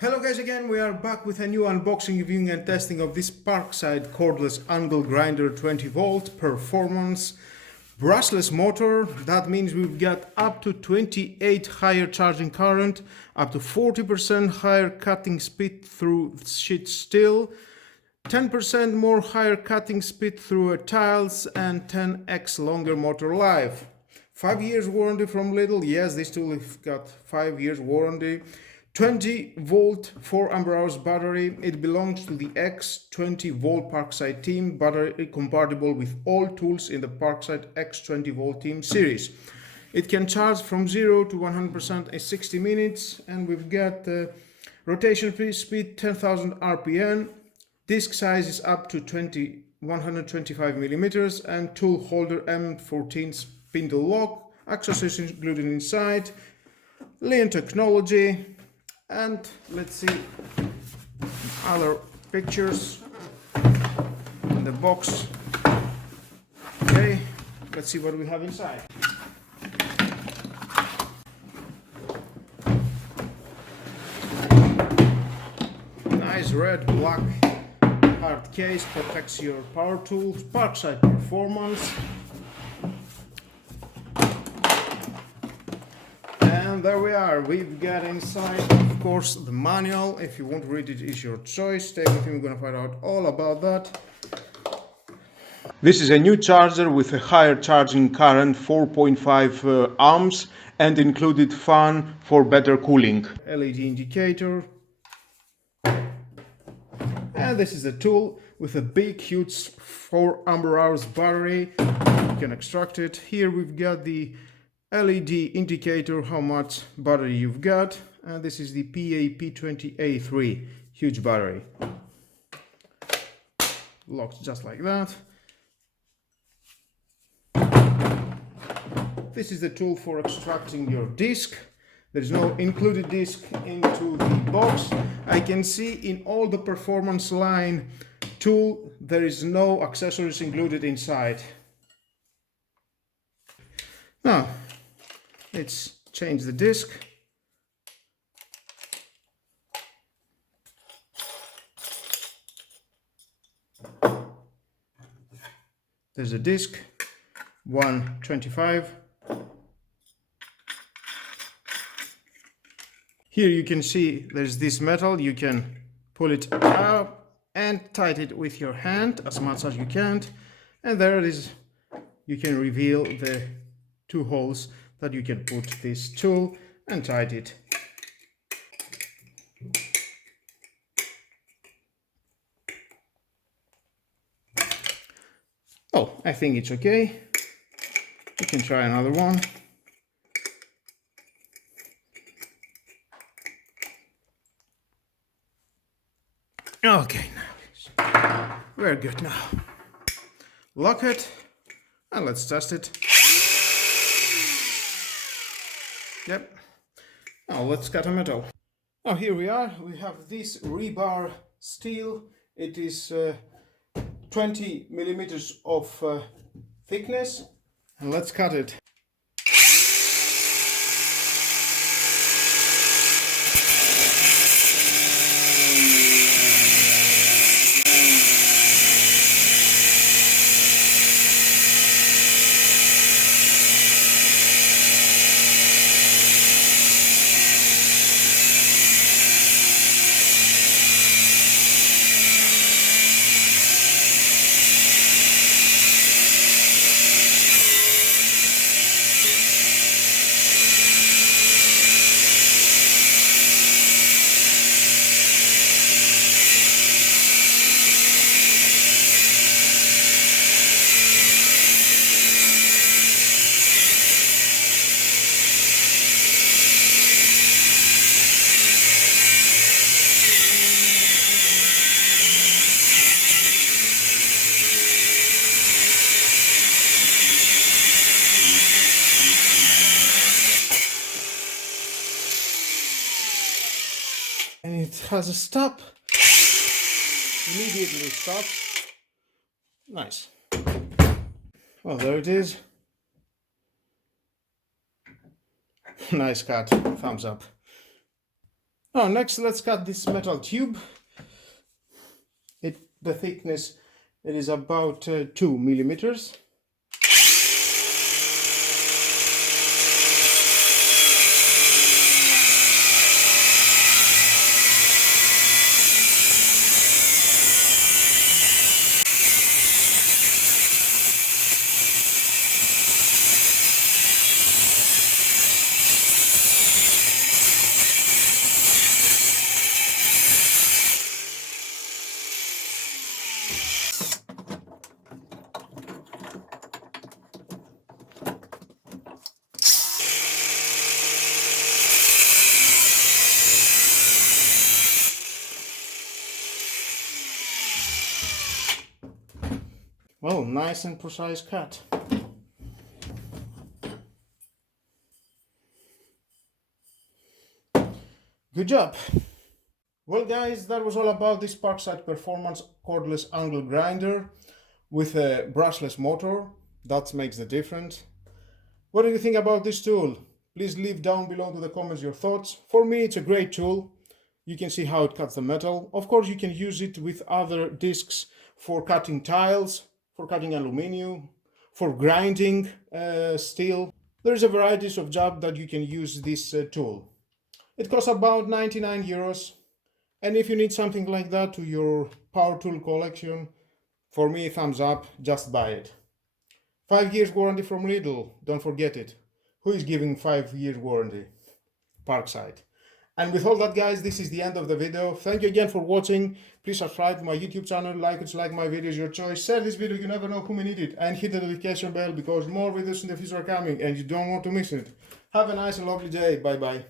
Hello guys, again we are back with a new unboxing, reviewing and testing of this Parkside cordless angle grinder 20 volt performance brushless motor. That means we've got up to 28 higher charging current, up to 40% higher cutting speed through sheet steel, 10% more higher cutting speed through tiles, and 10x longer motor life. 5 years warranty from Lidl. Yes, this tool has got 5 years warranty. 20 volt 4 ampere hours battery. It belongs to the X20 volt Parkside team, battery compatible with all tools in the Parkside X20 volt team series. It can charge from 0 to 100% in 60 minutes, and we've got rotation speed 10,000 RPM. Disc size is up to 125 millimeters, and tool holder M14 spindle lock. Accessories included inside. Lean technology. And let's see other pictures in the box. Okay, let's see what we have inside. Nice red black hard case, protects your power tools. Parkside performance. And there we are. We've got inside, of course, the manual. If you want to read it, it's your choice. Stay with me, we're going to find out all about that. This is a new charger with a higher charging current, 4.5 amps, and included fan for better cooling. LED indicator. And this is a tool with a big, huge 4 ampere hours battery. You can extract it. Here we've got the LED indicator, how much battery you've got, and this is the PAP20A3 huge battery. Locks just like that. This is the tool for extracting your disc. There's no included disc into the box. I can see in all the performance line tool there is no accessories included inside. Now let's change the disc. There's a disc, 125. Here you can see there's this metal. You can pull it up and tighten it with your hand as much as you can. And there it is. You can reveal the 2 holes that you can put this tool and tighten it. Oh, I think it's okay. You can try another one. Okay, now we're good now. Lock it and let's test it. Yep. Now let's cut a metal. Now here we are. We have this rebar steel. It is 20 millimeters of thickness, and let's cut it. And it has a stop. Immediately stops. Nice. Well, there it is. Nice cut. Thumbs up. Now next let's cut this metal tube. The thickness, it is about 2 millimeters. Well, nice and precise cut. Good job. Well guys, that was all about this Parkside Performance cordless angle grinder with a brushless motor. That makes the difference. What do you think about this tool? Please leave down below to the comments your thoughts. For me, it's a great tool. You can see how it cuts the metal. Of course, you can use it with other discs for cutting tiles, for cutting aluminium, for grinding steel. There's a variety of jobs that you can use this tool. It costs about 99 euros. And if you need something like that to your power tool collection, for me, thumbs up, just buy it. 5 years warranty from Lidl, don't forget it. Who is giving 5 years warranty? Parkside. And with all that guys, this is the end of the video. Thank you again for watching. Please subscribe to my YouTube channel, like it, like my videos, your choice. Share this video, you never know who may need it. And hit the notification bell because more videos in the future are coming and you don't want to miss it. Have a nice and lovely day. Bye bye.